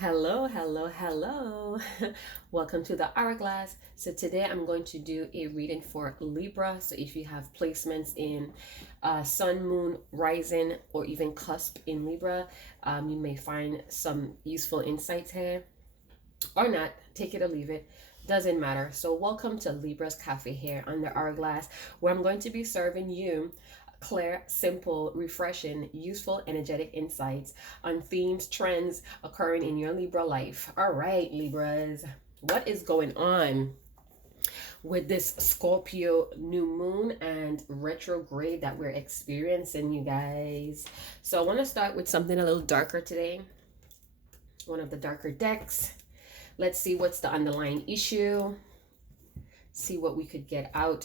Hello, hello, hello. Welcome to the Hourglass. So today I'm going to do a reading for Libra. So if you have placements in Sun, Moon, Rising, or even cusp in Libra, you may find some useful insights here or not. Take it or leave it. Doesn't matter. So welcome to Libra's Cafe here on the Hourglass, where I'm going to be serving you clear, simple, refreshing, useful, energetic insights on themes, trends occurring in your Libra life. All right, Libras, what is going on with this Scorpio new moon and retrograde that we're experiencing, you guys? So I want to start with something a little darker today. One of the darker decks. Let's see what's the underlying issue. See what we could get out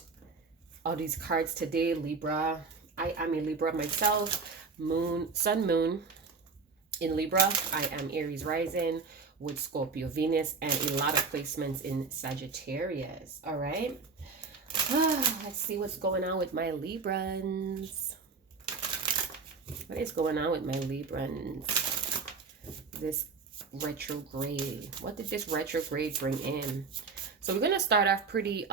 of these cards today, Libra. I am a Libra myself. Moon, Sun, Moon in Libra. I am Aries Rising with Scorpio Venus and a lot of placements in Sagittarius. All right. Let's see what's going on with my Librans. What is going on with my Librans? This retrograde. What did this retrograde bring in? So we're going to start off pretty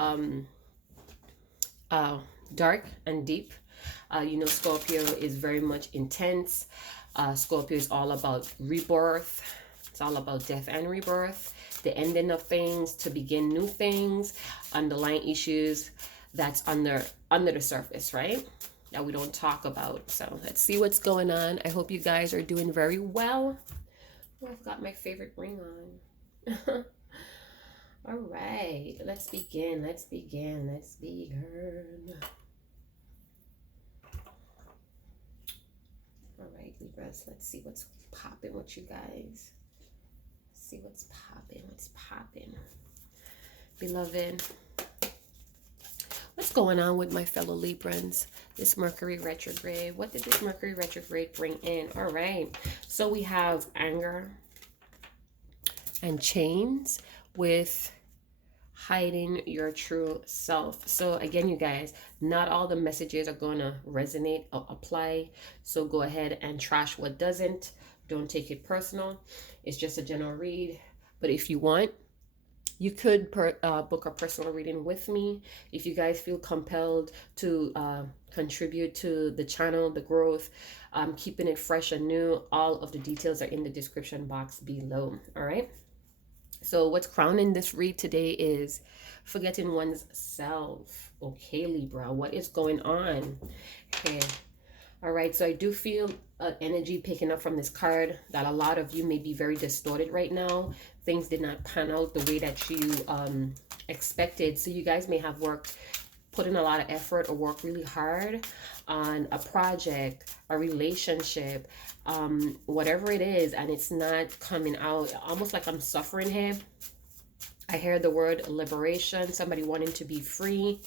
dark and deep. Scorpio is very much intense. Scorpio is all about rebirth. It's all about death and rebirth, the ending of things to begin new things, underlying issues that's under the surface, right? That we don't talk about. So let's see what's going on. I hope you guys are doing very well. Oh, I've got my favorite ring on. All right, let's begin. Let's begin. Let's begin. All right, Libras, let's see what's popping with you guys. See what's popping. What's popping? Beloved, what's going on with my fellow Librans? This Mercury retrograde. What did this Mercury retrograde bring in? All right, so we have anger and chains with hiding your true self. So again, you guys, not all the messages are going to resonate or apply. So go ahead and trash what doesn't. Don't take it personal. It's just a general read. But if you want, you could book a personal reading with me. If you guys feel compelled to contribute to the channel, the growth, keeping it fresh and new, all of the details are in the description box below. All right. So what's crowning this read today is forgetting one's self. Okay, Libra, what is going on here? All right, so I do feel energy picking up from this card that a lot of you may be very distorted right now. Things did not pan out the way that you expected. So you guys may have put in a lot of effort or work really hard on a project, a relationship, whatever it is, and it's not coming out. Almost like I'm suffering here. I hear the word liberation, somebody wanting to be free.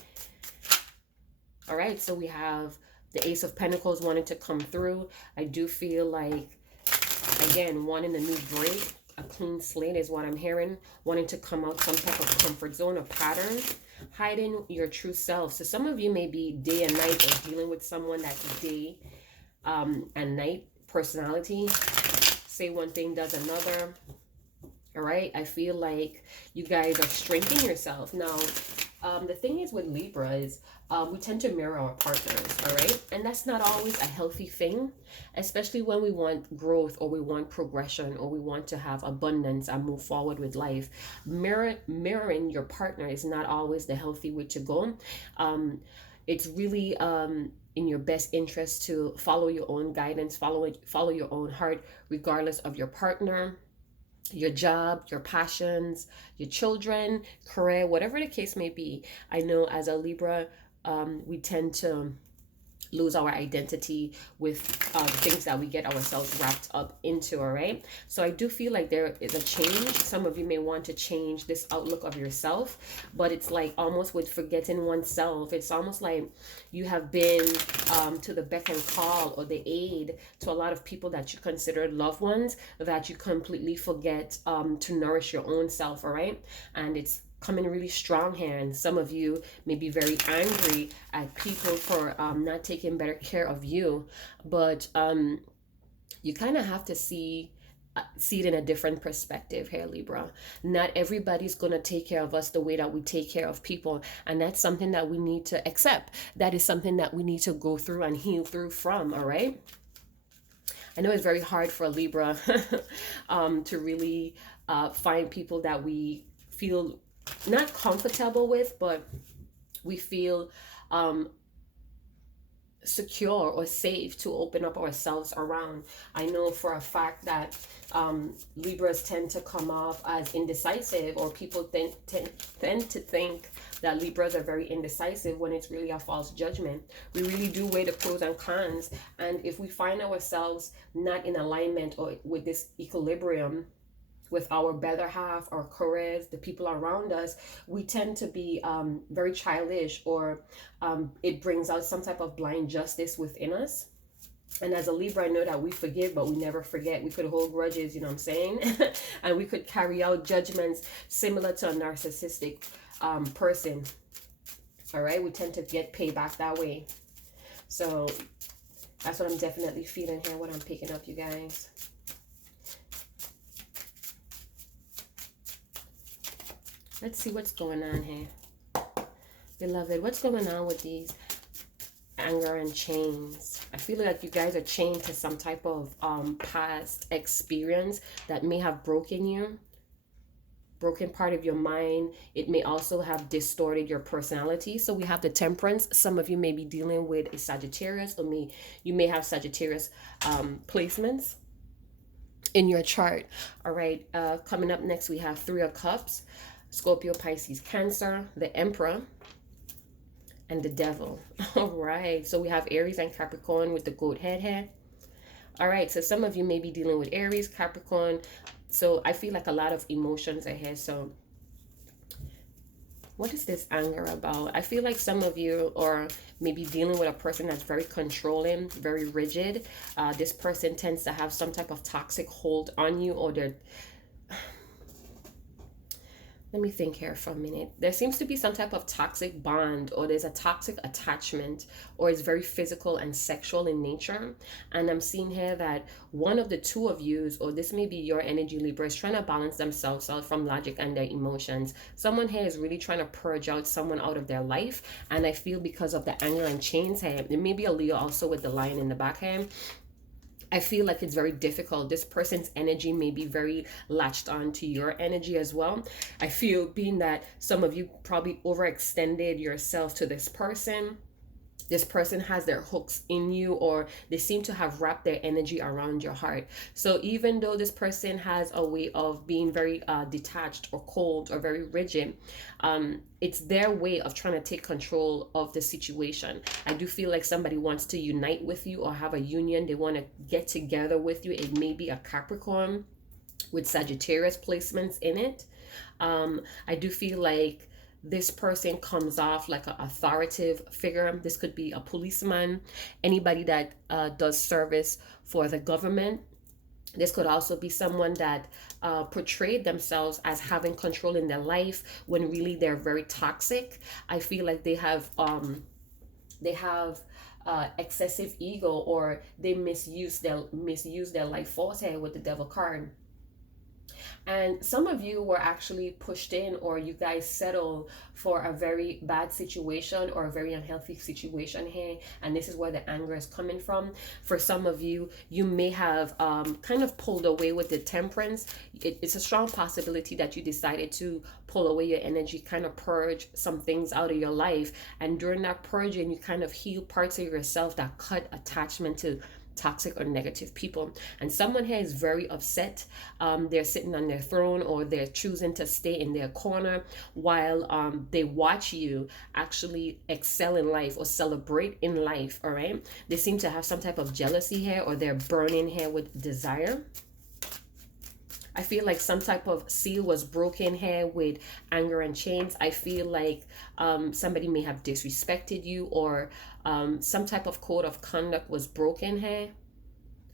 All right, so we have the Ace of Pentacles wanting to come through. I do feel like, again, wanting a new break, a clean slate is what I'm hearing, wanting to come out some type of comfort zone or pattern, hiding your true self. So some of you may be day and night or dealing with someone that's day and night personality. Say one thing, does another. All right, I feel like you guys are shrinking yourself. Now, the thing is with Libra is we tend to mirror our partners, all right? And that's not always a healthy thing, especially when we want growth or we want progression or we want to have abundance and move forward with life. Mirroring your partner is not always the healthy way to go. It's really in your best interest to follow your own guidance, follow your own heart, regardless of your partner, your job, your passions, your children, career, whatever the case may be. I know as a Libra, we tend to lose our identity with the things that we get ourselves wrapped up into. All right, so I do feel like there is a change. Some of you may want to change this outlook of yourself, but it's like almost with forgetting oneself. It's almost like you have been to the beck and call or the aid to a lot of people that you consider loved ones, that you completely forget to nourish your own self. All right, and it's coming really strong here, and some of you may be very angry at people for not taking better care of you, but you kind of have to see see it in a different perspective here, Libra. Not everybody's going to take care of us the way that we take care of people. And that's something that we need to accept. That is something that we need to go through and heal through from, all right? I know it's very hard for a Libra to really find people that we feel not comfortable with, but we feel secure or safe to open up ourselves around. I know for a fact that Libras tend to come off as indecisive, or people tend to think that Libras are very indecisive when it's really a false judgment. We really do weigh the pros and cons, and if we find ourselves not in alignment or with this equilibrium with our better half, our courage, the people around us, we tend to be very childish, or it brings out some type of blind justice within us. And as a Libra, I know that we forgive, but we never forget. We could hold grudges, you know what I'm saying? And we could carry out judgments similar to a narcissistic person. All right, we tend to get payback that way. So that's what I'm definitely feeling here, what I'm picking up, you guys. Let's see what's going on here. Beloved, what's going on with these anger and chains? I feel like you guys are chained to some type of past experience that may have broken you, broken part of your mind. It may also have distorted your personality. So we have the Temperance. Some of you may be dealing with a Sagittarius, or you may have Sagittarius placements in your chart. All right, coming up next, we have Three of Cups, Scorpio, Pisces, Cancer, the Emperor, and the Devil. All right, so we have Aries and Capricorn with the goat head here. All right, so some of you may be dealing with Aries, Capricorn. So I feel like a lot of emotions ahead. So what is this anger about? I feel like some of you are maybe dealing with a person that's very controlling, very rigid. This person tends to have some type of toxic hold on you, or they're... Let me think here for a minute. There seems to be some type of toxic bond, or there's a toxic attachment, or it's very physical and sexual in nature. And I'm seeing here that one of the two of you, or this may be your energy, Libra, is trying to balance themselves out from logic and their emotions. Someone here is really trying to purge out someone out of their life. And I feel because of the anger and chains here, there may be a Leo also with the lion in the back hand. I feel like it's very difficult. This person's energy may be very latched on to your energy as well. I feel being that some of you probably overextended yourself to this person. This person has their hooks in you, or they seem to have wrapped their energy around your heart. So even though this person has a way of being very detached or cold or very rigid, it's their way of trying to take control of the situation. I do feel like somebody wants to unite with you or have a union. They want to get together with you. It may be a Capricorn with Sagittarius placements in it. I do feel like this person comes off like an authoritative figure. This could be a policeman, anybody that does service for the government. This could also be someone that portrayed themselves as having control in their life when really they're very toxic. I feel like they have excessive ego, or they misuse their life force here with the Devil card. And some of you were actually pushed in, or you guys settled for a very bad situation or a very unhealthy situation here. And this is where the anger is coming from. For some of you, you may have kind of pulled away with the Temperance. It's a strong possibility that you decided to pull away your energy, kind of purge some things out of your life. And during that purging, you kind of heal parts of yourself that cut attachment to toxic or negative people. And someone here is very upset. They're sitting on their throne, or they're choosing to stay in their corner while they watch you actually excel in life or celebrate in life. All right, they seem to have some type of jealousy here, or they're burning here with desire. I feel like some type of seal was broken here with anger and chains. I feel like somebody may have disrespected you, or some type of code of conduct was broken here.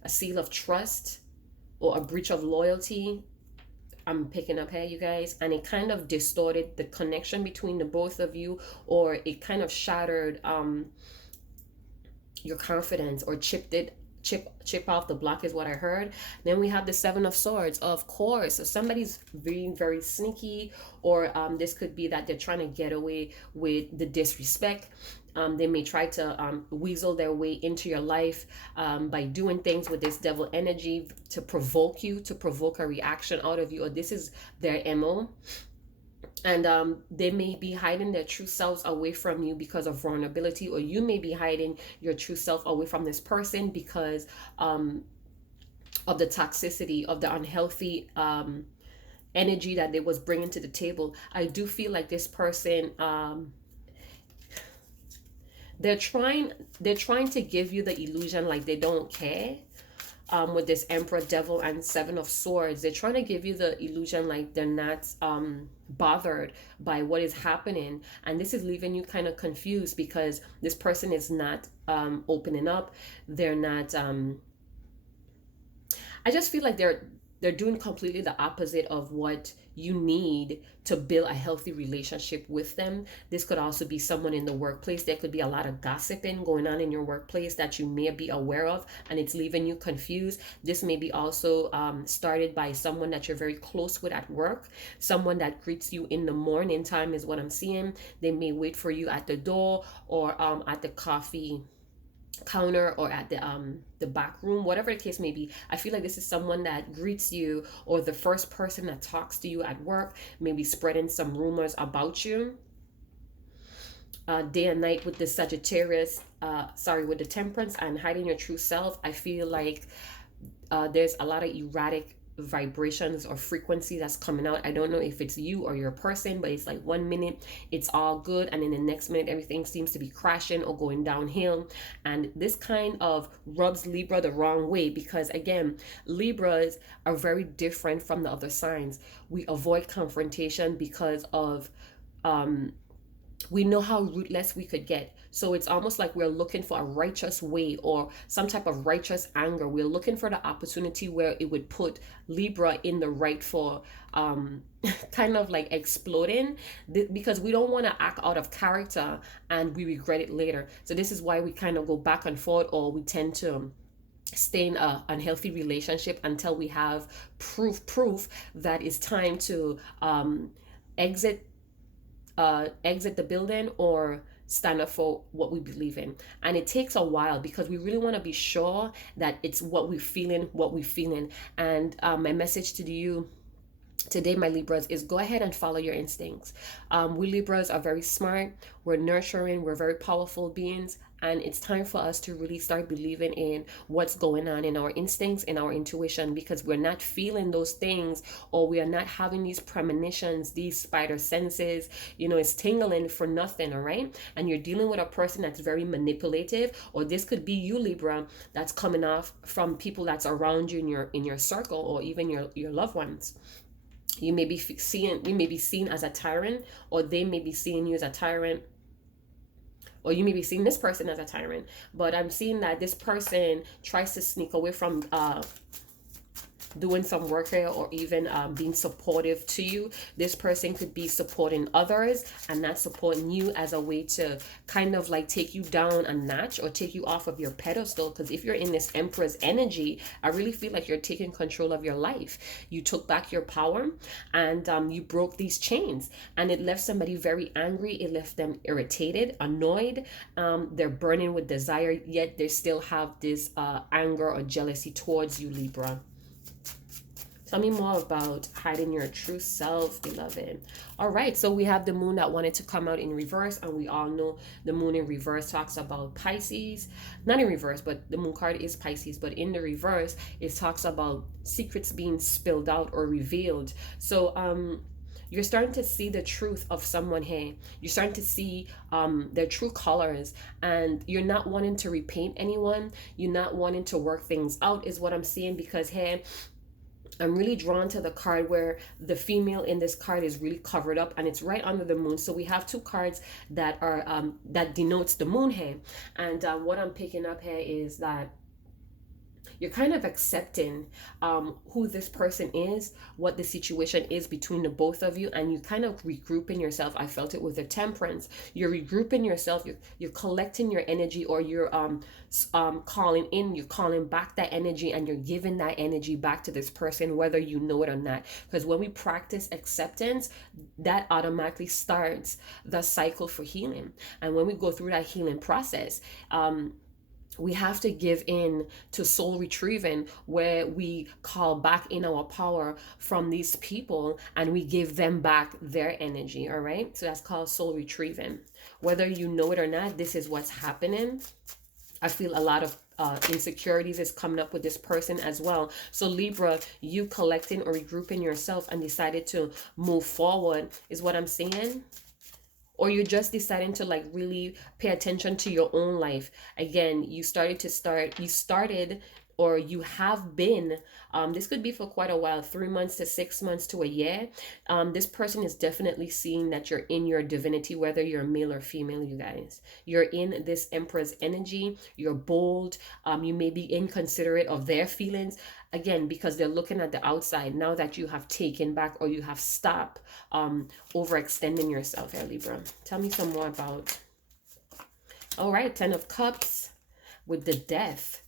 A seal of trust or a breach of loyalty. I'm picking up here, you guys. And it kind of distorted the connection between the both of you, or it kind of shattered your confidence, or chipped it chip off the block is what I heard. Then we have the Seven of Swords, of course. So somebody's being very sneaky, or this could be that they're trying to get away with the disrespect. They may try to weasel their way into your life by doing things with this devil energy to provoke you, to provoke a reaction out of you, or this is their MO. And they may be hiding their true selves away from you because of vulnerability, or you may be hiding your true self away from this person because of the toxicity, of the unhealthy energy that they was bringing to the table. I do feel like this person, they're trying to give you the illusion like they don't care. With this Emperor, Devil, and Seven of Swords, they're trying to give you the illusion like they're not bothered by what is happening, and this is leaving you kind of confused because this person is not opening up. They're not I just feel like they're doing completely the opposite of what you need to build a healthy relationship with them. This could also be someone in the workplace. There could be a lot of gossiping going on in your workplace that you may be aware of, and it's leaving you confused. This may be also started by someone that you're very close with at work, someone that greets you in the morning time is what I'm seeing. They may wait for you at the door, or at the coffee counter, or at the back room, whatever the case may be. I feel like this is someone that greets you, or the first person that talks to you at work, maybe spreading some rumors about you. Day and night with the Sagittarius, with the Temperance, and hiding your true self. I feel like there's a lot of erratic vibrations or frequency that's coming out. I don't know if it's you or your person, but it's like 1 minute it's all good, and in the next minute everything seems to be crashing or going downhill. And this kind of rubs Libra the wrong way, because again, Libras are very different from the other signs. We avoid confrontation because of we know how ruthless we could get. So it's almost like we're looking for a righteous way, or some type of righteous anger. We're looking for the opportunity where it would put Libra in the right for kind of like exploding, because we don't want to act out of character and we regret it later. So this is why we kind of go back and forth, or we tend to stay in a unhealthy relationship until we have proof that it's time to exit the building, or stand up for what we believe in. And it takes a while because we really want to be sure that it's what we're feeling. And my message to you today, my Libras, is go ahead and follow your instincts. We Libras are very smart, we're nurturing, we're very powerful beings, and it's time for us to really start believing in what's going on in our instincts, in our intuition, because we're not feeling those things, or we are not having these premonitions, these spider senses. It's tingling for nothing, all right? And you're dealing with a person that's very manipulative, or this could be you, Libra, that's coming off from people that's around you in your circle, or even your loved ones. You may be seen as a tyrant, or they may be seeing you as a tyrant, or you may be seeing this person as a tyrant. But I'm seeing that this person tries to sneak away from doing some work here, or even being supportive to you. This person could be supporting others and not supporting you, as a way to kind of like take you down a notch, or take you off of your pedestal. Because if you're in this Empress energy, I really feel like you're taking control of your life. You took back your power, and you broke these chains, and it left somebody very angry. It left them irritated, annoyed. They're burning with desire, yet they still have this anger or jealousy towards you, Libra. Tell me more about hiding your true self, beloved. All right, so we have the moon that wanted to come out in reverse, and we all know the moon in reverse talks about Pisces. Not in reverse, but the moon card is Pisces, but in the reverse, it talks about secrets being spilled out or revealed. So you're starting to see the truth of someone here. You're starting to see their true colors, and you're not wanting to repaint anyone. You're not wanting to work things out, is what I'm seeing, because here, I'm really drawn to the card where the female in this card is really covered up, and it's right under the moon. So we have two cards that are that denotes the moon here, and what I'm picking up here is that you're kind of accepting who this person is, what the situation is between the both of you, and you kind of regrouping yourself. I felt it with the temperance. You're regrouping yourself. You're collecting your energy, or you're calling in. You're calling back that energy, and you're giving that energy back to this person, whether you know it or not. Because when we practice acceptance, that automatically starts the cycle for healing. And when we go through that healing process, we have to give in to soul retrieving, where we call back in our power from these people and we give them back their energy. All right, so that's called soul retrieving. Whether you know it or not, this is what's happening. I feel a lot of insecurities is coming up with this person as well. So Libra, you collecting or regrouping yourself and decided to move forward is what I'm saying. Or you're just deciding to like really pay attention to your own life. Again, you started, or you have been, this could be for quite a while, 3 months to 6 months to a year. This person is definitely seeing that you're in your divinity, whether you're male or female. You guys, you're in this Empress energy. You're bold. You may be inconsiderate of their feelings, again, because they're looking at the outside. Now that you have taken back, or you have stopped overextending yourself here, Libra. Tell me some more about. All right, 10 of Cups with the Death.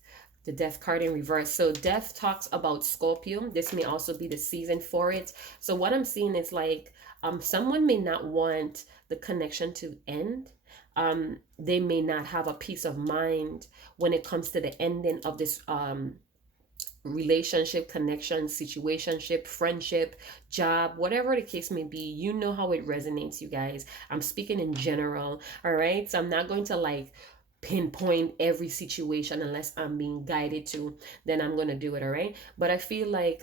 The Death card in reverse. So Death talks about Scorpio. This may also be the season for it. So what I'm seeing is like someone may not want the connection to end. They may not have a peace of mind when it comes to the ending of this relationship, connection, situationship, friendship, job, whatever the case may be. You know how it resonates, you guys. I'm speaking in general. All right, so I'm not going to like pinpoint every situation unless I'm being guided to, then I'm going to do it. All right, but I feel like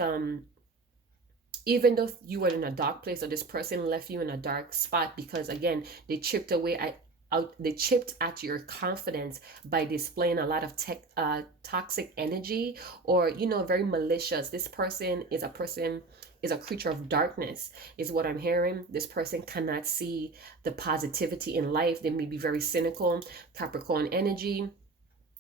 even though you were in a dark place, or this person left you in a dark spot because again they chipped away they chipped at your confidence by displaying a lot of toxic energy, or very malicious. This person is a creature of darkness, is what I'm hearing. This person cannot see the positivity in life. They may be very cynical. Capricorn energy.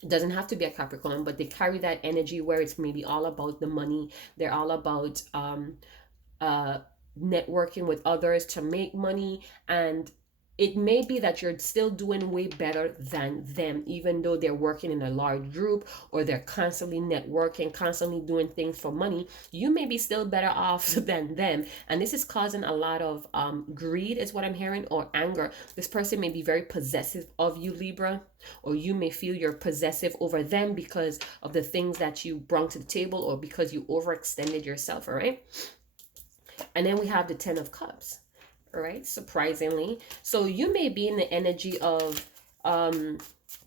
It doesn't have to be a Capricorn, but they carry that energy where it's maybe all about the money. They're all about uh networking with others to make money, and it may be that you're still doing way better than them, even though they're working in a large group, or they're constantly networking, constantly doing things for money. You may be still better off than them, and this is causing a lot of greed, is what I'm hearing, or anger. This person may be very possessive of you, Libra, or you may feel you're possessive over them because of the things that you brought to the table, or because you overextended yourself. All right, and then we have the 10 of Cups. All right, surprisingly. So you may be in the energy of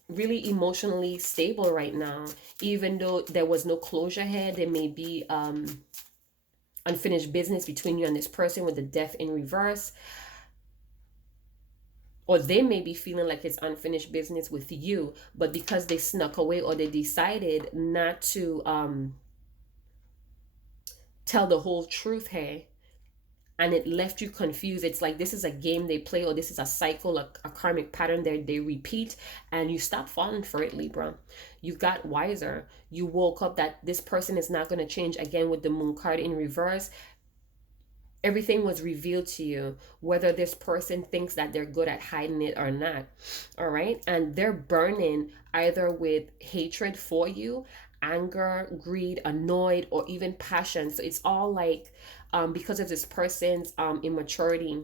really emotionally stable right now, even though there was no closure here. There may be unfinished business between you and this person with the Death in reverse, or they may be feeling like it's unfinished business with you, but because they snuck away, or they decided not to tell the whole truth here, and it left you confused. It's like this is a game they play, or this is a cycle, a karmic pattern that they repeat, and you stop falling for it, Libra. You got wiser. You woke up that this person is not going to change. Again, with the Moon card in reverse, everything was revealed to you, whether this person thinks that they're good at hiding it or not. All right, and they're burning either with hatred for you, anger, greed, annoyed, or even passion. So it's all like because of this person's immaturity,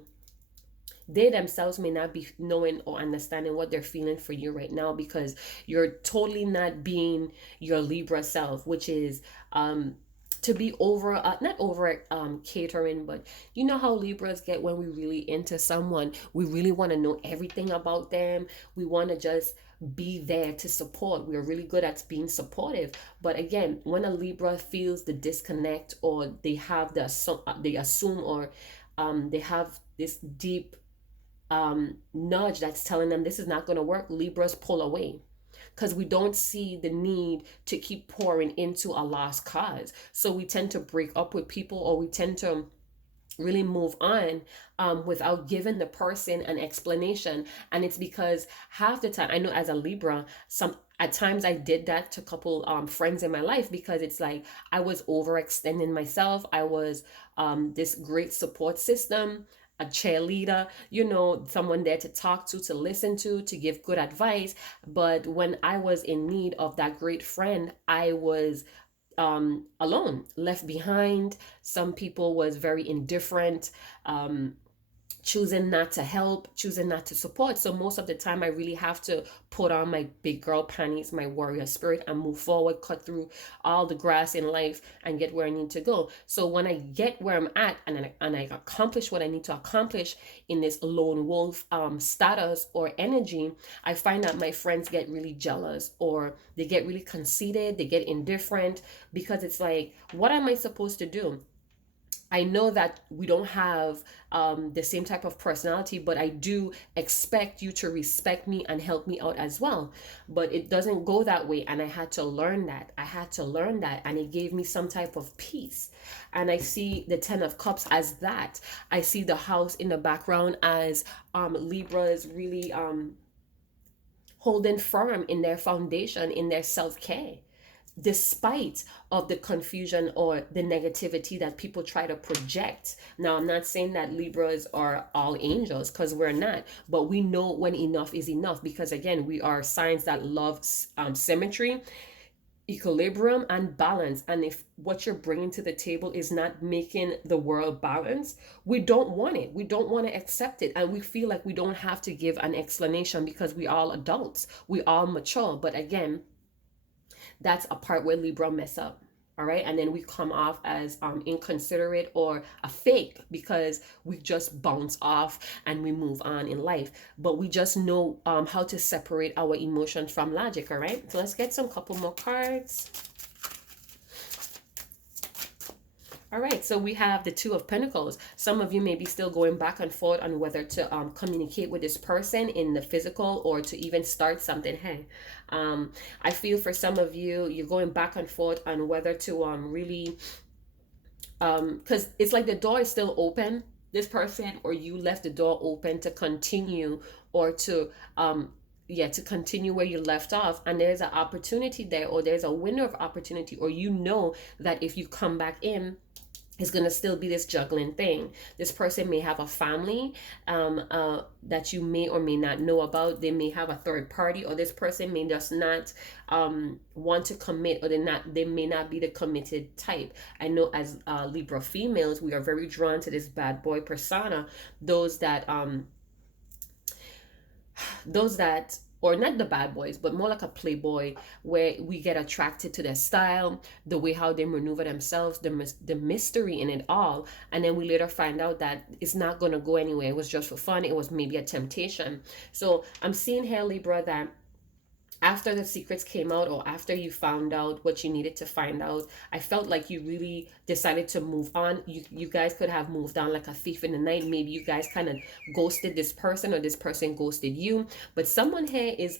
they themselves may not be knowing or understanding what they're feeling for you right now, because you're totally not being your Libra self, which is to be over not over catering, but you know how Libras get when we really into someone. We really want to know everything about them. We want to just be there to support. We're really good at being supportive, but again, when a Libra feels the disconnect, or they have they assume, or they have this deep nudge that's telling them this is not going to work, Libras pull away, because we don't see the need to keep pouring into a lost cause. So we tend to break up with people, or we tend to really move on without giving the person an explanation. And it's because half the time, I know as a Libra, At times I did that to a couple friends in my life, because it's like I was overextending myself. I was this great support system, a cheerleader, someone there to talk to listen to give good advice. But when I was in need of that great friend, I was alone, left behind. Some people was very indifferent, choosing not to help, choosing not to support. So most of the time, I really have to put on my big girl panties, my warrior spirit, and move forward, cut through all the grass in life, and get where I need to go. So when I get where I'm at, and I accomplish what I need to accomplish in this lone wolf status or energy, I find that my friends get really jealous, or they get really conceited, they get indifferent, because it's like, what am I supposed to do? I know that we don't have the same type of personality, but I do expect you to respect me and help me out as well. But it doesn't go that way. And I had to learn that. And it gave me some type of peace. And I see the Ten of Cups as that. I see the house in the background as Libras really holding firm in their foundation, in their self-care, despite of the confusion or the negativity that people try to project. Now, I'm not saying that Libras are all angels, because we're not, but we know when enough is enough, because again, we are signs that love symmetry, equilibrium, and balance. And if what you're bringing to the table is not making the world balance, we don't want it. We don't want to accept it. And we feel like we don't have to give an explanation, because we all adults, we all mature. But again, that's a part where Libra mess up. All right. And then we come off as inconsiderate or a fake, because we just bounce off and we move on in life. But we just know how to separate our emotions from logic. All right. So let's get some couple more cards. All right, so we have the Two of Pentacles. Some of you may be still going back and forth on whether to communicate with this person in the physical, or to even start something. Hey, I feel for some of you, you're going back and forth on whether to really, because it's like the door is still open, this person or you left the door open to continue, or to to continue where you left off, and there's an opportunity there, or there's a window of opportunity, or that if you come back in, it's going to still be this juggling thing. This person may have a family that you may or may not know about. They may have a third party, or this person may just not want to commit, or they may not be the committed type. I know as Libra females, we are very drawn to this bad boy persona. Those that or not the bad boys, but more like a playboy, where we get attracted to their style, the way how they maneuver themselves, the mystery in it all. And then we later find out that it's not going to go anywhere. It was just for fun. It was maybe a temptation. So I'm seeing here, Libra, that after the secrets came out, or after you found out what you needed to find out, I felt like you really decided to move on. You guys could have moved on like a thief in the night. Maybe you guys kind of ghosted this person, or this person ghosted you. But someone here is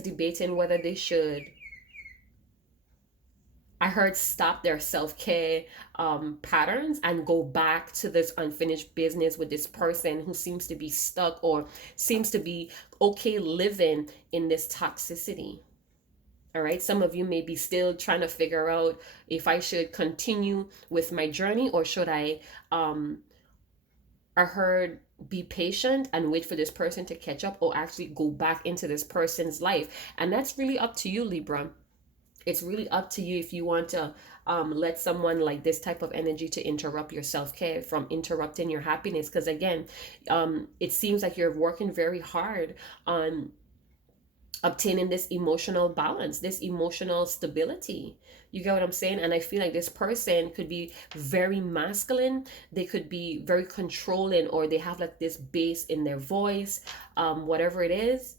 debating whether they should, I heard, stop their self-care patterns and go back to this unfinished business with this person who seems to be stuck, or seems to be okay living in this toxicity. All right. Some of you may be still trying to figure out if I should continue with my journey, or should I heard, be patient and wait for this person to catch up, or actually go back into this person's life. And that's really up to you, Libra. It's really up to you if you want to let someone like this type of energy to interrupt your self-care from interrupting your happiness. Because again, it seems like you're working very hard on obtaining this emotional balance, this emotional stability. You get what I'm saying? And I feel like this person could be very masculine. They could be very controlling, or they have like this bass in their voice, whatever it is.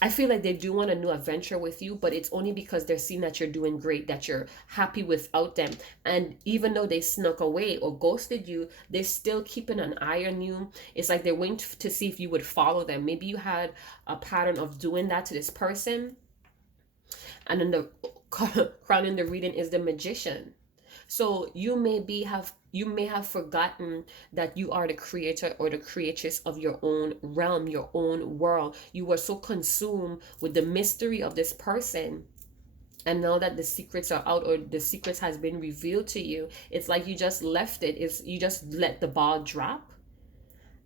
I feel like they do want a new adventure with you, but it's only because they're seeing that you're doing great, that you're happy without them. And even though they snuck away or ghosted you, they're still keeping an eye on you. It's like they're waiting to see if you would follow them. Maybe you had a pattern of doing that to this person. And then the crown in the reading is the Magician. So you may have forgotten that you are the creator or the creatress of your own realm, your own world. You were so consumed with the mystery of this person, and now that the secrets are out, or the secrets has been revealed to you, it's like you just left it. It's, you just let the ball drop,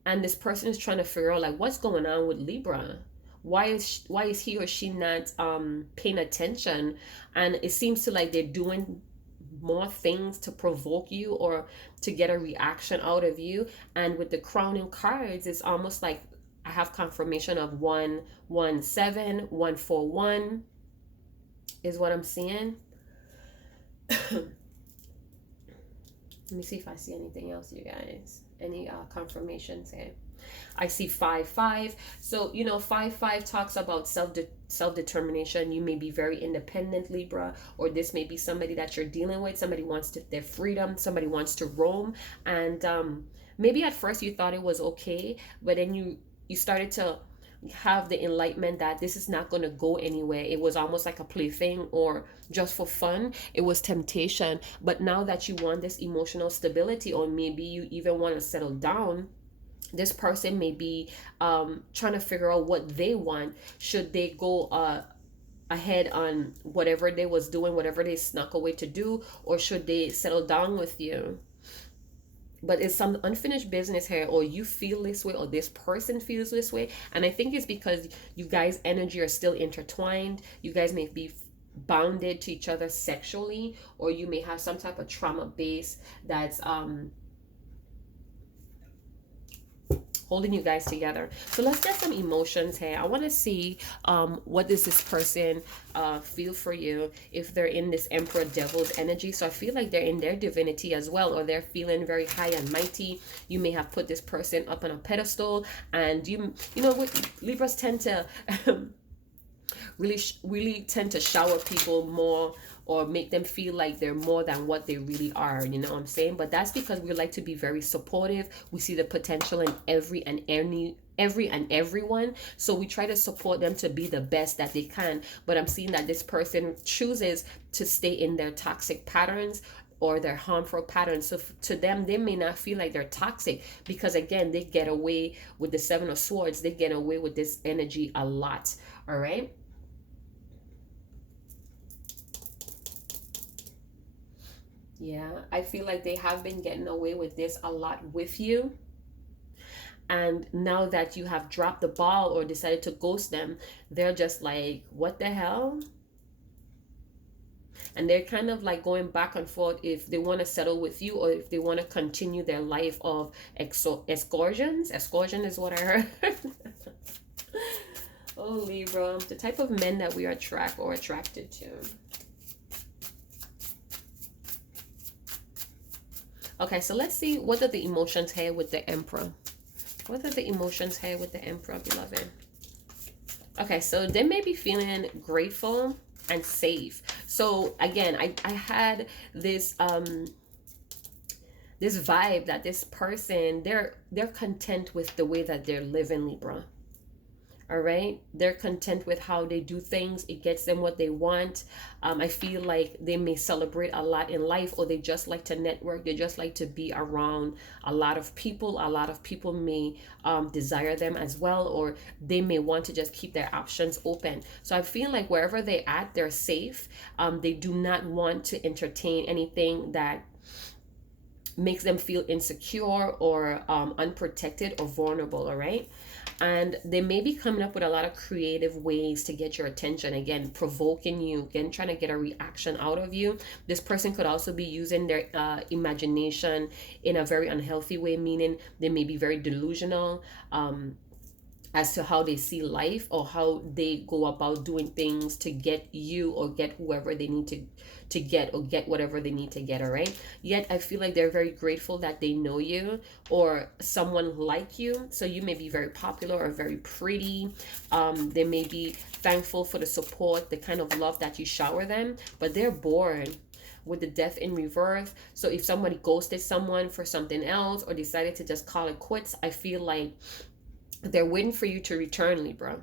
and this person is trying to figure out like what's going on with Libra. Why is he or she not paying attention? And it seems to like they're doing more things to provoke you or to get a reaction out of you. And with the crowning cards, it's almost like I have confirmation of 117, 141 is what I'm seeing. Let me see if I see anything else, you guys. Any confirmations here? I see 5-5. So, you know, 5-5 talks about self-determination. You may be very independent, Libra, or this may be somebody that you're dealing with. Somebody wants their freedom. Somebody wants to roam. And maybe at first you thought it was okay, but then you started to have the enlightenment that this is not going to go anywhere. It was almost like a plaything or just for fun. It was temptation. But now that you want this emotional stability, or maybe you even want to settle down, this person may be trying to figure out what they want. Should they go ahead on whatever they was doing, whatever they snuck away to do, or should they settle down with you? But it's some unfinished business here, or you feel this way, or this person feels this way. And I think it's because you guys' energy are still intertwined. You guys may be bounded to each other sexually, or you may have some type of trauma base that's holding you guys together. So let's get some emotions here. I want to see what does this person feel for you if they're in this Emperor Devil's energy. So I feel like they're in their divinity as well, or they're feeling very high and mighty. You may have put this person up on a pedestal, and you know what, Libras tend to really tend to shower people more, or make them feel like they're more than what they really are, you know what I'm saying? But that's because we like to be very supportive. We see the potential in every and everyone, so we try to support them to be the best that they can. But I'm seeing that this person chooses to stay in their toxic patterns or their harmful patterns. So to them, they may not feel like they're toxic, because again, they get away with the Seven of Swords. They get away with this energy a lot. All right. Yeah, I feel like they have been getting away with this a lot with you. And now that you have dropped the ball or decided to ghost them, they're just like, what the hell? And they're kind of like going back and forth if they want to settle with you, or if they want to continue their life of excursions. Excursion is what I heard. Oh, Libra, the type of men that we attract or attracted to. Okay, so let's see, what are the emotions here with the Emperor? What are the emotions here with the Emperor, beloved? Okay, so they may be feeling grateful and safe. So again, I had this this vibe that this person, they're content with the way that they're living, Libra. All right, they're content with how they do things. It gets them what they want. I feel like they may celebrate a lot in life, or they just like to network. They just like to be around a lot of people. A lot of people may desire them as well, or they may want to just keep their options open. So I feel like wherever they're at, they're safe. They do not want to entertain anything that makes them feel insecure or unprotected or vulnerable. All right. And they may be coming up with a lot of creative ways to get your attention, again provoking you, again trying to get a reaction out of you. This person could also be using their imagination in a very unhealthy way, meaning they may be very delusional as to how they see life, or how they go about doing things to get you or get whoever they need to get, or get whatever they need to get. All right, yet I feel like they're very grateful that they know you, or someone like you. So you may be very popular or very pretty. They may be thankful for the support, the kind of love that you shower them, but they're bored with the Death in reverse. So if somebody ghosted someone for something else, or decided to just call it quits, I feel like they're waiting for you to return, Libra.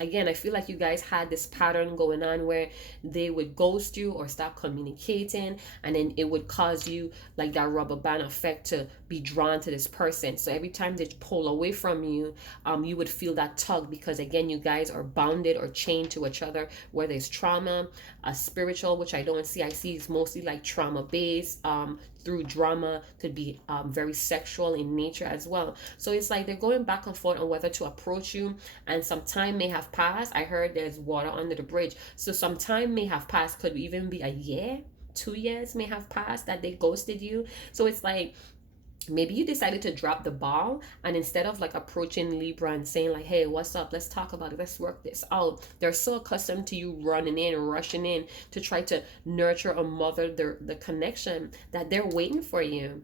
Again, I feel like you guys had this pattern going on where they would ghost you or stop communicating, and then it would cause you like that rubber band effect to be drawn to this person. So every time they pull away from you, you would feel that tug, because again, you guys are bounded or chained to each other, whether it's trauma, spiritual, which I don't see. I see it's mostly like trauma based, through drama, could be very sexual in nature as well. So it's like they're going back and forth on whether to approach you, and some time may have passed. I heard there's water under the bridge, so some time may have passed, could even be a year, 2 years may have passed that they ghosted you. So it's like maybe you decided to drop the ball, and instead of like approaching Libra and saying like, hey, what's up, let's talk about it, let's work this out, they're so accustomed to you running in and rushing in to try to nurture or mother the connection, that they're waiting for you.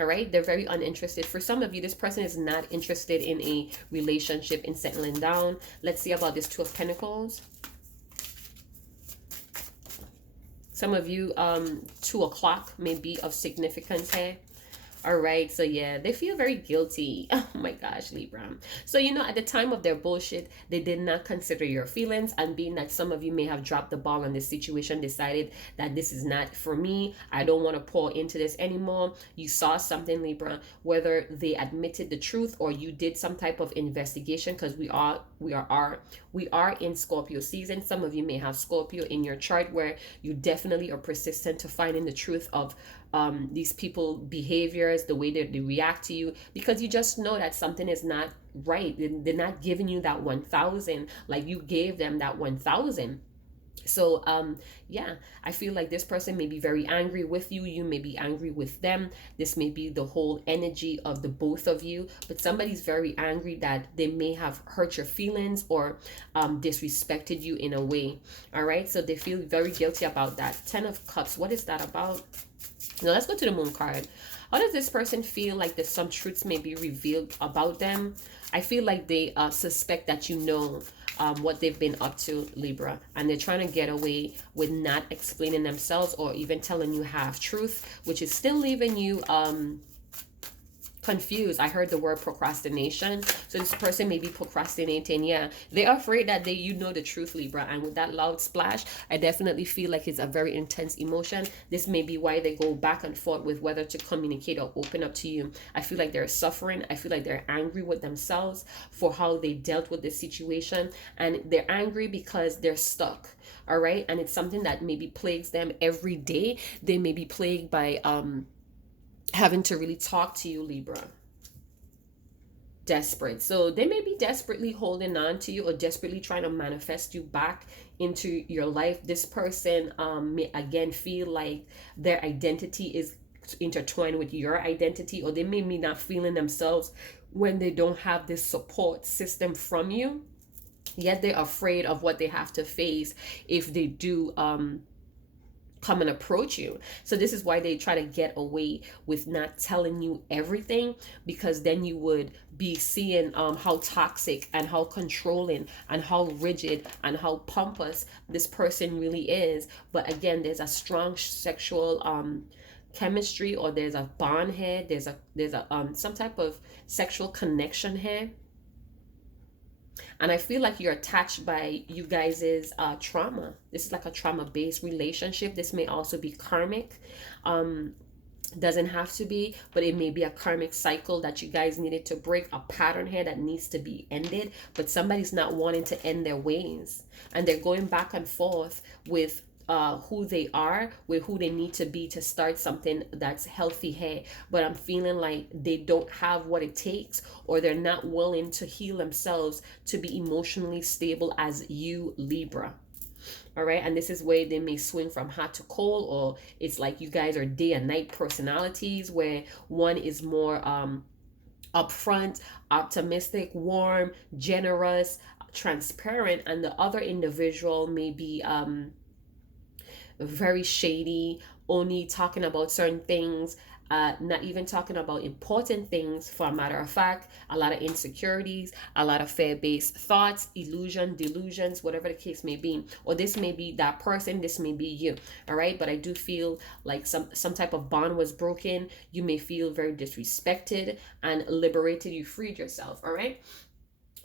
All right, they're very uninterested. For some of you, this person is not interested in a relationship, in settling down. Let's see about this Two of Pentacles. Some of you, 2 o'clock may be of significance here. All right, so yeah, they feel very guilty. Oh my gosh, Libra. So, you know, at the time of their bullshit, they did not consider your feelings. And being that some of you may have dropped the ball on this situation, decided that this is not for me, I don't want to pour into this anymore. You saw something, Libra, whether they admitted the truth or you did some type of investigation, because we are in Scorpio season. Some of you may have Scorpio in your chart, where you definitely are persistent to finding the truth of these people behaviors, the way that they react to you, because you just know that something is not right. They're not giving you that 1,000 like you gave them that 1,000. So yeah, I feel like this person may be very angry with you, you may be angry with them. This may be the whole energy of the both of you, but somebody's very angry that they may have hurt your feelings or disrespected you in a way. All right, so they feel very guilty about that. 10 of Cups, what is that about? Now let's go to the Moon card. How does this person feel like there's some truths may be revealed about them? I feel like they suspect that you know what they've been up to, Libra, and they're trying to get away with not explaining themselves or even telling you half truth, which is still leaving you confused. I heard the word procrastination. So this person may be procrastinating. Yeah, they're afraid that you know the truth, Libra. And with that loud splash, I definitely feel like it's a very intense emotion. This may be why they go back and forth with whether to communicate or open up to you. I feel like they're suffering. I feel like they're angry with themselves for how they dealt with the situation. And they're angry because they're stuck. All right. And it's something that maybe plagues them every day. They may be plagued by having to really talk to you, Libra. Desperate. So they may be desperately holding on to you or desperately trying to manifest you back into your life. This person may again feel like their identity is intertwined with your identity, or they may be not feeling themselves when they don't have this support system from you. Yet they're afraid of what they have to face if they do come and approach you. So this is why they try to get away with not telling you everything, because then you would be seeing how toxic and how controlling and how rigid and how pompous this person really is. But again, there's a strong sexual chemistry, or there's a bond here, there's a some type of sexual connection here. And I feel like you're attached by you guys' trauma. This is like a trauma-based relationship. This may also be karmic. Doesn't have to be, but it may be a karmic cycle that you guys needed to break, a pattern here that needs to be ended. But somebody's not wanting to end their ways, and they're going back and forth with who they are, with who they need to be to start something that's healthy here. But I'm feeling like they don't have what it takes, or they're not willing to heal themselves to be emotionally stable as you, Libra. All right, and this is where they may swing from hot to cold, or it's like you guys are day and night personalities, where one is more upfront, optimistic, warm, generous, transparent, and the other individual may be very shady, only talking about certain things, not even talking about important things. For a matter of fact, a lot of insecurities, a lot of fear-based thoughts, illusion, delusions, whatever the case may be. Or this may be that person, this may be you. All right, but I do feel like some type of bond was broken. You may feel very disrespected and liberated. You freed yourself. All right.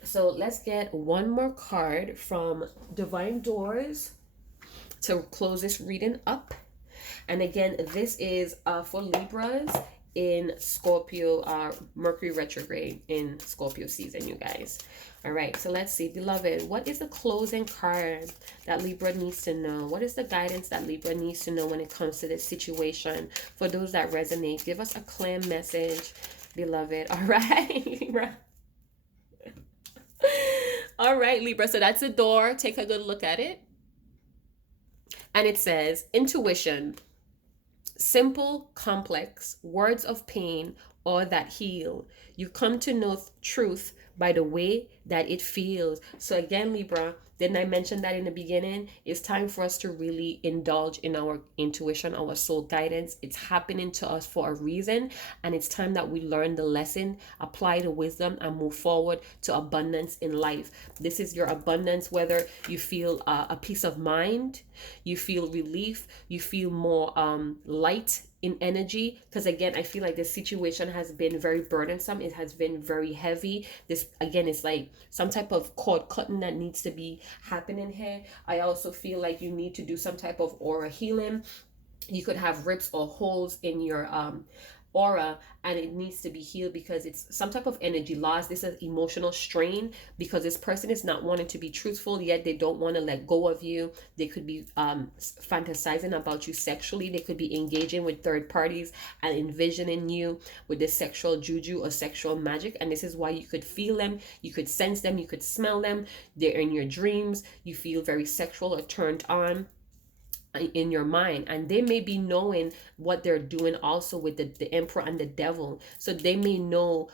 So let's get one more card from Divine Doors to close this reading up. And again, this is for Libras in Scorpio, Mercury retrograde in Scorpio season, you guys. All right, so let's see, beloved, what is the closing card that Libra needs to know? What is the guidance that Libra needs to know when it comes to this situation? For those that resonate, give us a clear message, beloved. All right, Libra. All right, Libra. So that's the door. Take a good look at it. And it says intuition, simple, complex, words of pain or that heal. You come to know truth by the way that it feels. So again, Libra, didn't I mention that in the beginning? It's time for us to really indulge in our intuition, our soul guidance. It's happening to us for a reason, and it's time that we learn the lesson, apply the wisdom, and move forward to abundance in life. This is your abundance, whether you feel a peace of mind, you feel relief, you feel more light in energy, because again, I feel like this situation has been very burdensome. It has been very heavy. This again is like some type of cord cutting that needs to be happening here. I also feel like you need to do some type of aura healing. You could have rips or holes in your aura, and it needs to be healed because it's some type of energy loss. This is emotional strain because this person is not wanting to be truthful, yet they don't want to let go of you. They could be fantasizing about you sexually. They could be engaging with third parties and envisioning you with this sexual juju or sexual magic, and this is why you could feel them, you could sense them, you could smell them. They're in your dreams. You feel very sexual or turned on in your mind, and they may be knowing what they're doing also with the emperor and the devil. So they may know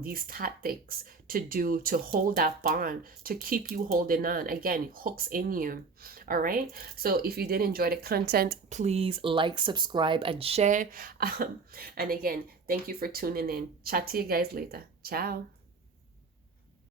these tactics to hold that bond, to keep you holding on. Again, hooks in you. All right, so if you did enjoy the content, please like, subscribe, and share. And again, thank you for tuning in. Chat to you guys later. Ciao.